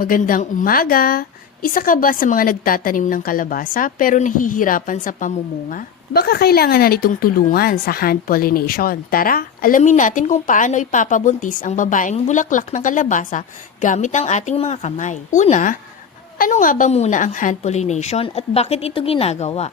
Magandang umaga! Isa ka ba sa mga nagtatanim ng kalabasa pero nahihirapan sa pamumunga? Baka kailangan na nitong tulungan sa hand pollination. Tara, alamin natin kung paano ipapabuntis ang babaeng bulaklak ng kalabasa gamit ang ating mga kamay. Una, ano nga ba muna ang hand pollination at bakit ito ginagawa?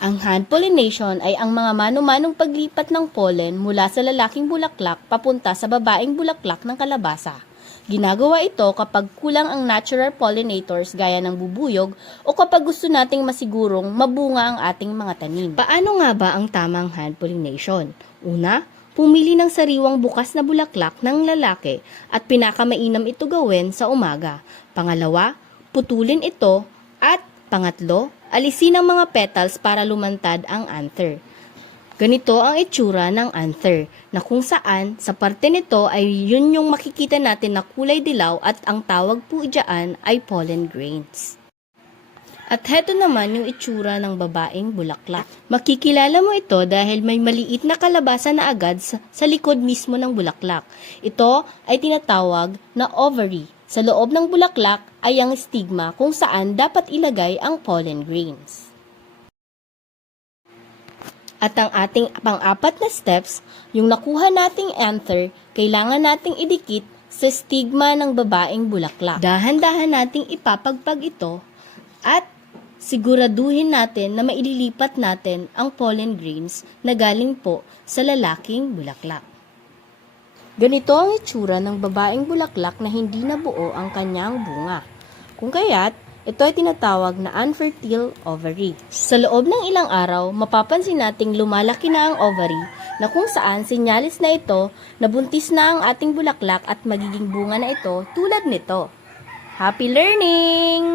Ang hand pollination ay ang mga mano-manong paglipat ng pollen mula sa lalaking bulaklak papunta sa babaeng bulaklak ng kalabasa. Ginagawa ito kapag kulang ang natural pollinators gaya ng bubuyog o kapag gusto nating masigurong mabunga ang ating mga tanim. Paano nga ba ang tamang hand pollination? Una, pumili ng sariwang bukas na bulaklak ng lalaki at pinakamainam ito gawin sa umaga. Pangalawa, putulin ito at pangatlo, alisin ang mga petals para lumantad ang anther. Ganito ang itsura ng anther, na kung saan sa parte nito ay yun yung makikita natin na kulay dilaw at ang tawag po dyan ay pollen grains. At heto naman yung itsura ng babaeng bulaklak. Makikilala mo ito dahil may maliit na kalabasa na agad sa, sa likod mismo ng bulaklak. Ito ay tinatawag na ovary. Sa loob ng bulaklak ay ang stigma kung saan dapat ilagay ang pollen grains. At ang ating pang-apat na steps, yung nakuha nating anther, kailangan nating idikit sa stigma ng babaeng bulaklak. Dahan-dahan nating ipapagpag ito at siguraduhin natin na maililipat natin ang pollen grains na galing po sa lalaking bulaklak. Ganito ang itsura ng babaeng bulaklak na hindi nabuo ang kanyang bunga. Kung kaya't, ito ay tinatawag na unfertile ovary. Sa loob ng ilang araw, mapapansin nating lumalaki na ang ovary na kung saan sinyalis na ito na buntis na ang ating bulaklak at magiging bunga na ito tulad nito. Happy learning!